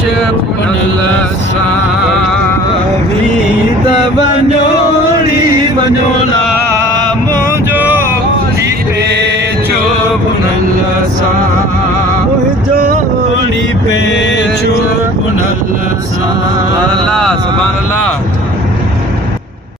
पुनलसा वीद वञोड़ी वञोला मुझो पेचो पुनलसा जोड़ी पेचो पुनलसा सुभान अल्लाह